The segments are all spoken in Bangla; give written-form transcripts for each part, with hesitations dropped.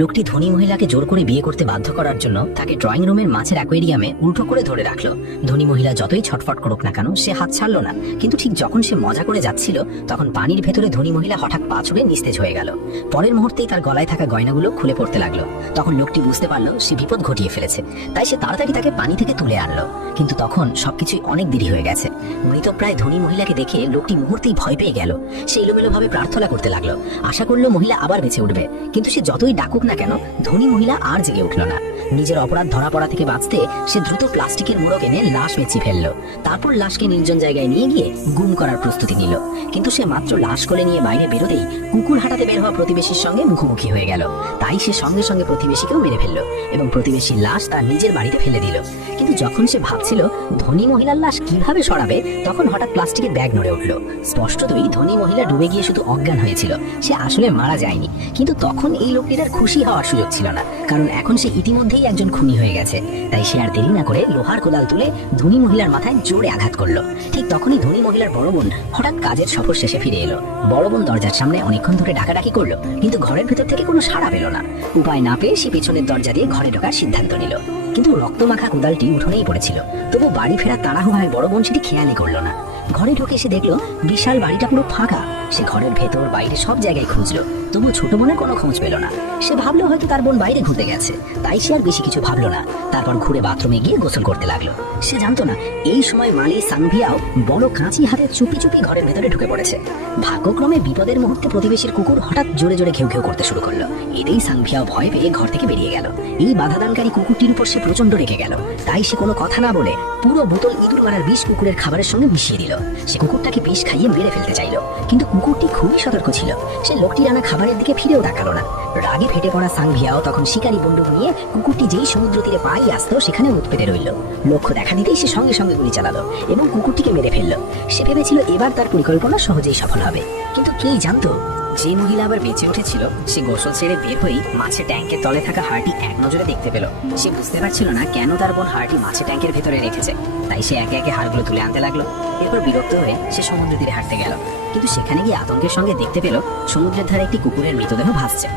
লোকটি ধনী মহিলাকে জোর করে বিয়ে করতে বাধ্য করার জন্য তাকে ড্রয়িং রুমের মাছের অ্যাকোয়ারিয়ামে উল্টো করে ধরে রাখলো। ধনী মহিলা যতই ছটফট করুক না কেন সে হাত ছাড়লো না, কিন্তু ঠিক যখন সে মজা করে যাচ্ছিল তখন পানির ভেতরে ধনী মহিলা হঠাৎ পা ছুড়ে নিস্তেজ হয়ে গেল। পরের মুহূর্তেই তার গলায় থাকা গয়নাগুলো খুলে পড়তে লাগলো। তখন লোকটি বুঝতে পারলো সে বিপদ ঘটিয়ে ফেলেছে, তাই সে তাড়াতাড়ি তাকে পানি থেকে তুলে আনলো। কিন্তু তখন সবকিছুই অনেক দেরি হয়ে গেছে। মৃতপ্রায় ধনী মহিলাকে দেখে লোকটি মুহূর্তেই ভয় পেয়ে গেল। সে এলোমেলোভাবে প্রার্থনা করতে লাগলো, আশা করলো মহিলা আবার বেঁচে উঠবে। কিন্তু সে যতই ডাকুক না কেন ধনী মহিলা আর জেগে উঠল না। নিজের অপরাধ ধরা পড়া থেকে বাঁচতে সে দ্রুত প্লাস্টিকের মোড়ক এনে লাশ বেঁচে ফেললো। তারপর লাশকে নির্জন জায়গায় নিয়ে গিয়ে গুম করার প্রস্তুতি নিল। কিন্তু সে মাত্র লাশ কোলে নিয়ে বাইরে বেরোতেই কুকুর হাঁটাতে বের হওয়া প্রতিবেশীর সঙ্গে মুখোমুখি হয়ে গেল। তাই সে সঙ্গে সঙ্গে প্রতিবেশীকেও মেরে ফেললো এবং প্রতিবেশীর লাশ তার নিজের বাড়িতে ফেলে দিল। কিন্তু যখন সে ভাবছিল ধনী মহিলার লাশ কিভাবে সরাবে, তখন হঠাৎ প্লাস্টিকের ব্যাগ নড়ে উঠল। স্পষ্টতই ধনী মহিলা ডুবে গিয়ে শুধু অজ্ঞান হয়েছিল, সে আসলে মারা যায়নি। কিন্তু তখন এই লোকটির আর খুশি হওয়ার সুযোগ ছিল না, কারণ এখন সে ইতিমধ্যেই একজন খুনি হয়ে গেছে। তাই সে আর দেরি না করে লোহার কোদাল তুলে ধনী মহিলার মাথায় জোরে আঘাত করলো। ঠিক তখনই ধনী মহিলার বড় বোন হঠাৎ কাজের সফর শেষে ফিরে এলো। বড় বোন দরজার সামনে অনেকক্ষণ ধরে ডাকাডাকি করলো, কিন্তু ঘরের ভেতর থেকে কোনো সাড়া পেল না। উপায় না পেয়ে সে পেছনের দরজা দিয়ে ঘরে ঢোকার সিদ্ধান্ত নিল। কিন্তু রক্তমাখা কোদালটি উঠোনেই পড়েছিল। তবু বাড়ি ফেরা তাড়াহুড়ায় বড় বোন সেটি খেয়ালই করলো না। ঘরে ঢুকে সে দেখলো বিশাল বাড়িটা পুরো ফাঁকা। সে ঘরের ভেতর বাইরে সব জায়গায় খুঁজলো, তবু ছোট বোনের কোনো খোঁজ পেল না। সে ভাবলো হয়তো তার বোন বাইরে ঘুরতে গেছে, তাই সে আর বেশি কিছু ভাবলো না। তারপর ঘুরে বাথরুমে গিয়ে গোসল করতে লাগলো। সে জানতো না এই সময় মালি সাংভিয়াও বড় কাঁচি হাতে চুপি চুপি ঘরের ভেতরে ঢুকে পড়েছে। ভাগ্যক্রমে বিপদের মুহূর্তে প্রতিবেশীর কুকুর হঠাৎ জোরে জোরে ঘেউ ঘেউ করতে শুরু করলো। এতেই সাংভিয়াও ভয় পেয়ে ঘর থেকে বেরিয়ে গেল। এই বাধাদানকারী কুকুরটির উপর সে প্রচন্ড রেগে গেল, তাই সে কোনো কথা না বলে পুরো বোতল ইঁদুর মারার বিষ কুকুরের খাবারের সঙ্গে মিশিয়ে দিল। সে কুকুরটাকে বিষ খাইয়ে মেরে ফেলতে চাইলো, কিন্তু কুকুরটি খুবই সতর্ক ছিল। সে লোকটির আনা খাবারের দিকে ফিরেও তাকালো না। রাগে ফেটে পড়া সাংভিয়াও তখন শিকারী বন্দুক নিয়ে কুকুরটি যেই সমুদ্র তীরে পাই আসতো সেখানে মুখ পেতে রইল। লক্ষ্য দেখা দিতেই সে সঙ্গে সঙ্গে গুলি চালালো এবং কুকুরটিকে মেরে ফেললো। সে ভেবেছিল এবার তার পরিকল্পনা সহজেই সফল হবে, কিন্তু কেই জানতো যে মহিলা আবার বেঁচে উঠেছিল সে গোসল ছেড়ে বের হয়েই মাছের ট্যাঙ্কের তলে থাকা হাড়টি এক নজরে দেখতে পেল। সে বুঝতে পারছিল না কেন তার বোন হাড়টি মাছের ট্যাঙ্কের ভেতরে রেখেছে, তাই সে একে একে হাড়গুলো তুলে আনতে লাগলো। এরপর বিরক্ত হয়ে সে সমুদ্র তীরে হাঁটতে গেল, কিন্তু সেখানে গিয়ে আতঙ্কের সঙ্গে দেখতে পেল সমুদ্রের ধারে একটি কুকুরের মৃতদেহ ভাসছে।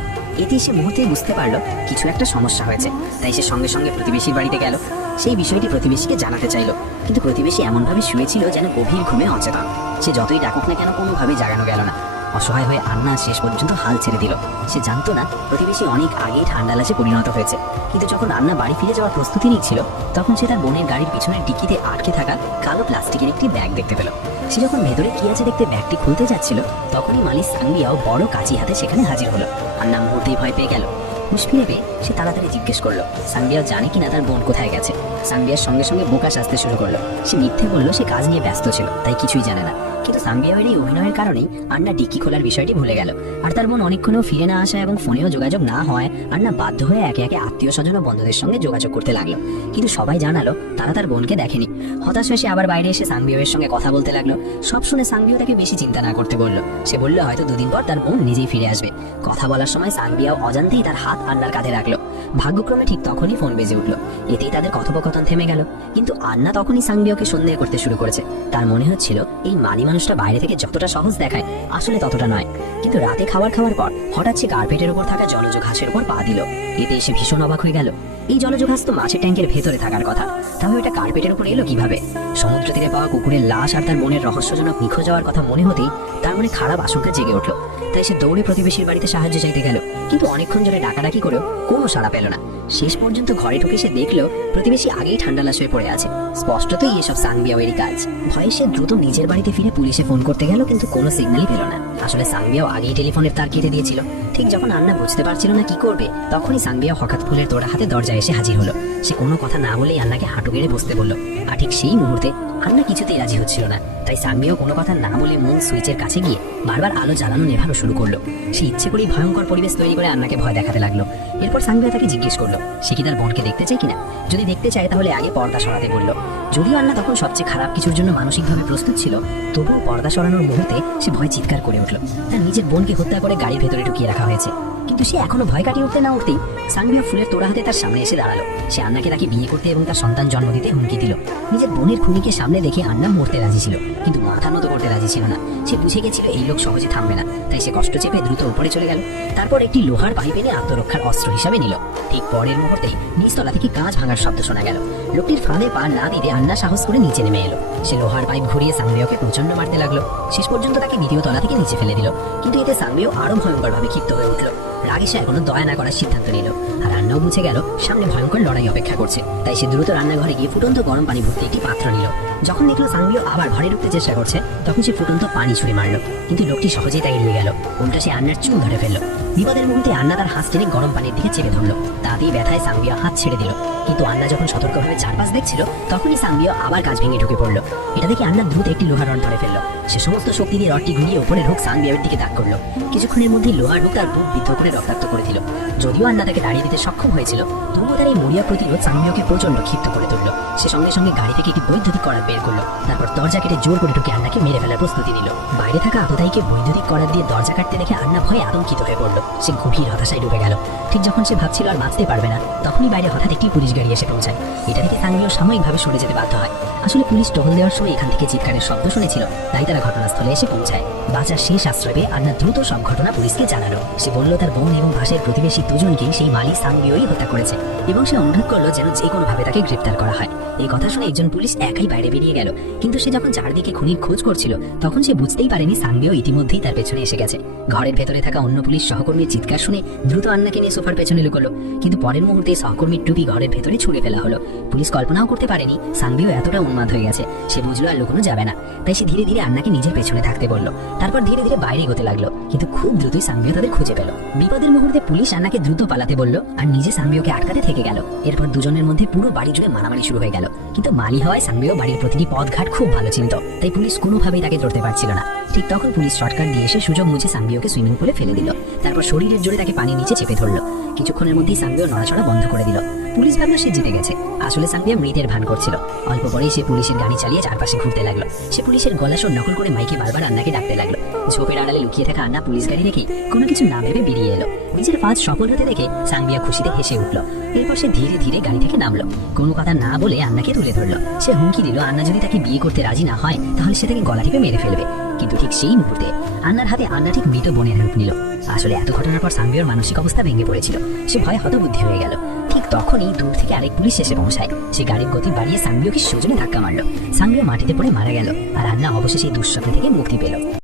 এতে সে মুহূর্তেই বুঝতে পারলো কিছু একটা সমস্যা হয়েছে, তাই সে সঙ্গে সঙ্গে প্রতিবেশীর বাড়িতে গেল। সেই বিষয়টি প্রতিবেশীকে জানাতে চাইলো, কিন্তু প্রতিবেশী এমনভাবে শুয়েছিল যেন গভীর ঘুমে অচেতন। সে যতই ডাকুক না কেন কোনোভাবেই জাগানো গেল না। অসহায় হয়ে আন্না শেষ পর্যন্ত হাল ছেড়ে দিল। সে জানতো না প্রতিবেশী অনেক আগেই ঠান্ডা লাচে পরিণত হয়েছে। কিন্তু যখন আন্না বাড়ি ফিরে যাওয়ার প্রস্তুতি নিচ্ছিল তখন সে তার বোনের গাড়ির পিছনের ডিকিতে আটকে থাকা কালো প্লাস্টিকের একটি ব্যাগ দেখতে পেল। সে যখন ভেতরে কি আছে দেখতে ব্যাগটি খুলতে যাচ্ছিল তখনই মালিক সাংবিয়াও বড় কাঁচি হাতে সেখানে হাজির হলো। আন্না মুহূর্তেই ভয় পেয়ে গেল। হুঁশ ফিরে পেয়ে সে তাড়াতাড়ি জিজ্ঞেস করলো সাংবিয়া জানে কিনা তার বোন কোথায় গেছে। সাংবিয়ার সঙ্গে সঙ্গে বোকা সাজতে শুরু করলো। সে মিথ্যে বললো সে কাজ নিয়ে ব্যস্ত ছিল, তাই কিছুই জানে না। কিন্তু সাংবিয়ার এই অভিনয়ের কারণেই আন্না ডিকি খোলার বিষয়টি ভুলে গেল। আর তার বোন অনেকক্ষণেও ফিরে না আসা এবং ফোনেও যোগাযোগ না হয় আন্না বাধ্য হয়ে একে একে আত্মীয় স্বজন ও বন্ধুদের সঙ্গে যোগাযোগ করতে লাগলো। কিন্তু সবাই জানালো তারা তার বোনকে দেখেনি। হতাশ হয়ে সে আবার বাইরে এসে সাংবিয়ের সঙ্গে কথা বলতে লাগলো। সব শুনে সাংবিও তাকে বেশি চিন্তা না করতে বললো। সে বললো হয়তো দুদিন পর তার বোন নিজেই ফিরে আসবে। কথা বলার সময় সাংবিয়াও অজান্তেই তার হাত আন্নার কাঁধে রাখলো। ভাগ্যক্রমে ঠিক তখনই ফোন বেজে উঠলো। এতেই তাদের কথোপকথন থেমে গেল। কিন্তু আন্না তখনই সাংবিয়াকে সন্দেহ করতে শুরু করেছে। তার মনে হচ্ছিল এই মালি মানুষটা বাইরে থেকে যতটা সহজ দেখায় আসলে ততটা নয়। কিন্তু রাতে খাবার খাওয়ার পর হঠাৎ সে কার্পেটের উপর থাকা জলজ ঘাসের উপর পা দিল। এতে এসে ভীষণ অবাক হয়ে গেল। এই জলজ ঘাস তো মাছের ট্যাঙ্কের ভেতরে থাকার কথা, তাহলে এটা কার্পেটের উপর এলো কিভাবে? সমুদ্র তীরে পাওয়া কুকুরের লাশ আর তার বোনের রহস্যজনক নিখোঁজ যাওয়ার কথা মনে হতেই তার মনে খারাপ আশঙ্কা জেগে উঠলো। তাই সে দৌড়ে প্রতিবেশীর বাড়িতে সাহায্য চাইতে গেল, কিন্তু অনেকক্ষণ ধরে ডাকাডাকি করেও কোনো সাড়া পেল না। শেষ পর্যন্ত ঘরে ঢুকে সে দেখলো প্রতিবেশী আগেই ঠান্ডা লাশ হয়ে পড়ে আছে। স্পষ্টতই এসব সাংবিয়াওয়েরই কাজ। ভয়ে সে দ্রুত নিজের বাড়িতে ফিরে পুলিশে ফোন করতে গেল, কিন্তু কোনো সিগন্যালই পেল না। আসলে সাংবিয়াও আগেই টেলিফোনের তার কেটে দিয়েছিল। ঠিক যখন আন্না বুঝতে পারছিল না কি করবে তখনই সাংবিয়া হঠাৎ ফুলের তোড়া হাতে দরজায় এসে হাজির হলো। সে কোনো কথা না বলেই আন্নাকে হাঁটু গেড়ে বসতে বলল। আর ঠিক সেই মুহূর্তে আন্না কিছুতেই রাজি হচ্ছিল না, তাই সাংবিয়াও কোনো কথা না বলে মূল সুইচের কাছে গিয়ে বারবার আলো জ্বালানো নেভানো শুরু করলো। সে ইচ্ছে করেই ভয়ঙ্কর পরিবেশ তৈরি করে আন্নাকে ভয় দেখাতে লাগলো। এরপর সাংবিয়া তাকে জিজ্ঞেস করলো সে কি তার বোনকে দেখতে চায় কিনা। যদি দেখতে চায় তাহলে আগে পর্দা সরাতে বললো। যদিও আন্না তখন সবচেয়ে খারাপ কিছুর জন্য মানসিকভাবে প্রস্তুত ছিল, তবুও পর্দা সরানোর মুহূর্তে সে ভয় চিৎকার করে উঠল। তার নিজের বোনকে হত্যা করে গাড়ির ভেতরে ঢুকিয়ে রাখা হয়েছে। কিন্তু সে এখনো ভয় কাটিয়ে উঠতে না উঠতেই সাংবিয়া ফুলের তোড়া হাতে তার সামনে এসে দাঁড়ালো। সে আন্নাকে তাকে বিয়ে করতে এবং তার সন্তান জন্ম দিতে হুমকি দিল। নিজের বোনের খুনিকে সামনে দেখে আন্না মরতে রাজি ছিল, কিন্তু মাথা নত করতে রাজি ছিল না। সে বুঝে গেছিল এই লোক সহজে থামবে না, তাই সে কষ্ট চেপে দ্রুত উপরে চলে গেল। তারপর একটি লোহার পাইপ এনে আত্মরক্ষার অস্ত্র হিসাবে নিল। ঠিক পরের মুহূর্তেই নিচতলা থেকে কাঁচ ভাঙার শব্দ শোনা গেল। লোকটির ফাঁদে পা না দিতে আন্না সাহস করে নিচে নেমে এলো। সে লোহার পাইপ ঘুরিয়ে সাংবিয়াকে প্রচন্ড মারতে লাগলো। শেষ পর্যন্ত তাকে দ্বিতীয় তলা থেকে নিচে ফেলে দিল। কিন্তু এতে সাংবিয়া আরো ভয়ঙ্করভাবে ক্ষিপ্ত হয়ে উঠল। রাগে সে এখনো দয়া না করার সিদ্ধান্ত নিল। আর আন্নাও বুঝে গেল সামনে ভয়ঙ্কর লড়াই অপেক্ষা করছে, তাই সে দ্রুত রান্নাঘরে গিয়ে ফুটন্ত গরম পানি ভর্তি একটি পাত্র নিল। যখন দেখলো সাংবিয়া আবার ঘরে ঢুকতে চেষ্টা করছে, তখন সে ফুটন্ত পানি ছুঁড়ে মারলো। কিন্তু লোকটি সহজেই তাই এড়িয়ে গেল। উল্টা সে আন্নার চুল ধরে ফেললো। বিপদের মুহূর্তে আন্না তার হাত টেনে গরম পানির দিকে চেপে ধরলো। তাতেই ব্যথায় সাংবিয়া হাত ছেড়ে দিল। কিন্তু আন্না যখন সতর্কভাবে চারপাশ দেখছিল, তখনই সাংবিয়া আবার কাজ ভেঙে ঢুকে পড়লো। এটা দেখে আন্না দ্রুত একটি লোহার রড ধরে ফেললো। সে সমস্ত শক্তি দিয়ে রডটি ঘুরিয়ে উপরে ঢোক সাংবিয়ার দিকে তাক করলো। কিছুক্ষণের মধ্যেই লোহার ঢোক তার বুক বিদ্ধ করে রক্তাক্ত করে দিল। যদিও আন্না তাকে দাঁড়িয়ে দিতে সক্ষম হয়েছিল, তবুও তার এই মরিয়া প্রতিরোধ সাংবিয়াকে প্রচন্ড ক্ষিপ্ত করে তুললো। সে সঙ্গে সঙ্গে গাড়ি থেকে একটি বৈদ্যুতিক করাত বের করলো। তারপর দরজা কেটে জোর করে ঢুকে আন্নাকে মেরে ফেলার প্রস্তুতি নিল। বাইরে থাকা আততায়ীকে বৈদ্যুতিক করাত দিয়ে দরজা কাটতে দেখে আন্না ভয়ে আতঙ্কিত হয়ে পড়লো। সে গভীর হতাশায় ডুবে গেল। ঠিক যখন সে ভাবছিল আর বাঁচতে পারবে না, তখনই বাইরে হঠাৎ একটি পুলিশ গাড়ি এসে পৌঁছায়। এটা থেকে সাংবিয়া সাময়িকভাবে সরে যেতে বাধ্য হয়। আসলে পুলিশ টহল দেওয়ার সময় এখান থেকে চিৎকারের শব্দ শুনেছিল, তাই তারা ঘটনাস্থলে এসে পৌঁছায়। বাঁচার শেষ আশ্রয় পেয়ে আন্না দ্রুত সব ঘটনা পুলিশকে জানালো। সে বলল তার বোন এবং পাশের প্রতিবেশী দুজনকেই সেই মালি সাংবিয়াই হত্যা করেছে, এবং সে অনুরোধ করলো যেন যে কোনো ভাবে তাকে গ্রেপ্তার করা হয়। এই কথা শুনে একজন পুলিশ একাই বাইরে বেরিয়ে গেল। কিন্তু সে যখন চারদিকে খুনির খোঁজ করছিল, তখন সে বুঝতেই পারেনি সাংবিয়া ইতিমধ্যেই তার পেছনে এসে গেছে। ঘরের ভেতরে থাকা অন্য পুলিশ সহকর্মীর চিৎকার শুনে দ্রুত আন্নাকে নিয়ে সোফার পেছনে লুকোলো। কিন্তু পরের মুহূর্তে সহকর্মীর টুপি ঘরের ভেতরে ছুঁড়ে ফেলা হলো। পুলিশ কল্পনাও করতে পারেনি সাংবিয়া এতটা উন্মাদ হয়ে গেছে। সে বুঝলো আর লুকোনো যাবে না, তাই সে ধীরে ধীরে আন্নাকে নিজের পেছনে থাকতে বলল। তারপর ধীরে ধীরে বাইরে এগোতে লাগলো। কিন্তু খুব দ্রুতই সাংবিয়া তাদের খুঁজে পেল। বিপদের মুহূর্তে পুলিশ আন্নাকে দ্রুত পালাতে বলল, আর নিজে সাংবিয়াকে আটকাতে থেকে গেল। এরপর দুজনের মধ্যে পুরো বাড়ি জুড়ে মারামারি শুরু হয়ে গেল। কিন্তু মালি হওয়ায় সাংবিয়া বাড়ির প্রতিটি পথঘাট খুব ভালো চিনত, তাই পুলিশ কোনোভাবেই তাকে ধরতে পারছিল না। ঠিক তখন পুলিশ শর্টকাট দিয়ে এসে সুযোগ মুছে সাংবিয়াকে সুইমিং পুলে ফেলে দিল। তারপর শরীরের জোরে তাকে পানির নিচে চেপে ধরলো। কিছুক্ষণের মধ্যেই সাংবিয়া নড়াচড়া বন্ধ করে দিল। পুলিশ ভাবলো সে জিতে গেছে। আসলে সাংবিয়া মৃতের ভান করছিল। অল্প পরেই সে পুলিশের গাড়ি চালিয়ে চারপাশে ঘুরতে লাগলো। সে পুলিশের গলা স্বর নকল করে মাইকে বারবার আন্নাকে ডাকতে লাগলো। ঝোপের আড়ালে লুকিয়ে থাকা আন্না পুলিশ গাড়ি দেখে কোনো কিছু না ভেবে বেরিয়ে এলো। নিজের ফাঁদ সফল হতে দেখে সাংবিয়া খুশিতে হেসে উঠল। এরপর সে ধীরে ধীরে গাড়ি থেকে নামলো। কোনো কথা না বলে আন্নাকে তুলে ধরলো। সে হুমকি দিল আন্না যদি তাকে বিয়ে করতে রাজি না হয়, তাহলে সে তাকে গলা টিপে মেরে ফেলবে। কিন্তু ঠিক সেই মুহূর্তে আন্নার হাতে আন্না ঠিক মৃত বোনের রূপ নিল। আসলে এত ঘটনার পর সাংবিয়ার মানসিক অবস্থা ভেঙে পড়েছিল। সে ভয়ে হতবুদ্ধি হয়ে গেল। ঠিক তখনই দূর থেকে আরেক পুলিশ এসে পৌঁছায়। সে গাড়ির গতি বাড়িয়ে সাংবিয়াকে সোজনে ধাক্কা মারলো। সাংবিয়া মাটিতে পড়ে মারা গেল। আর আন্না অবশেষে এই দুঃস্বপ্ন থেকে মুক্তি পেল।